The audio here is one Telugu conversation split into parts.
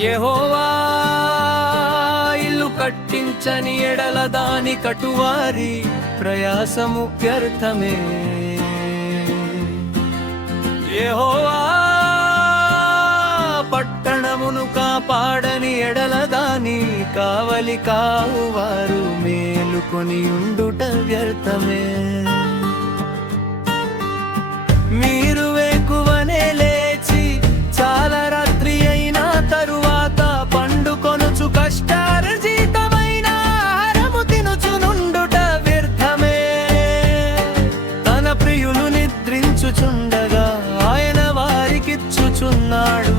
యెహోవా ఇల్లు కట్టించని ఎడల దాని కటువారి ప్రయాసము వ్యర్థమే. యెహోవా పట్టణమును కాపాడని ఎడల దాని కావలి కావువారు మేలుకొని ఉండుట వ్యర్థమే. మీరు వేకువనే లేచి చాలా రాత్రి అయినా తరువాత పండుకొనుచు కష్టార్జితమైన ఆహారము తినుచునుండుట వ్యర్థమే. తన ప్రియులు నిద్రించుచుండగా ఆయన వారికిచ్చుచున్నాడు.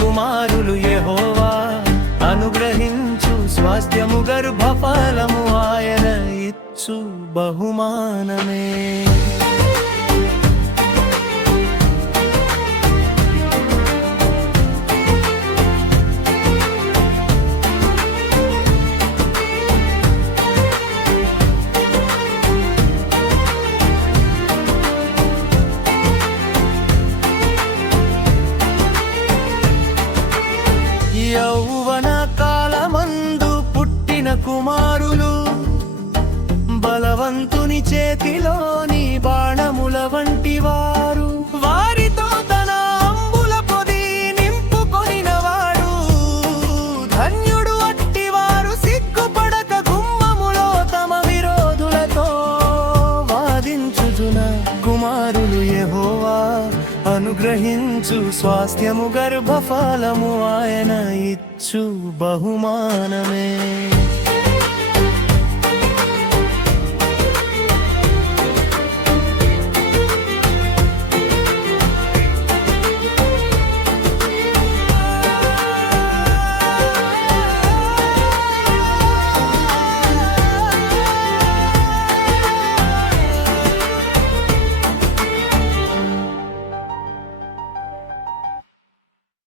కుమారులు యెహోవా అనుగ్రహించు స్వాస్థ్యము గర్భఫలము ఆయన ఇచ్చు బహుమానమే. యౌవన కాలమందు పుట్టిన కుమారులు బలవంతుని చేతిలోని బాణముల వంటి వారు. వారితో తన అంబుల పొది నింపుకొనినవాడు ధన్యుడు. అట్టివారు సిగ్గుపడక గుమ్మములో తమ విరోధులతో వాదించుచున. కుమారులు యెహోవా అనుగ్రహించు స్వాస్థ్యము గర్భఫలము ఆయన ఇచ్చు బహుమానమే.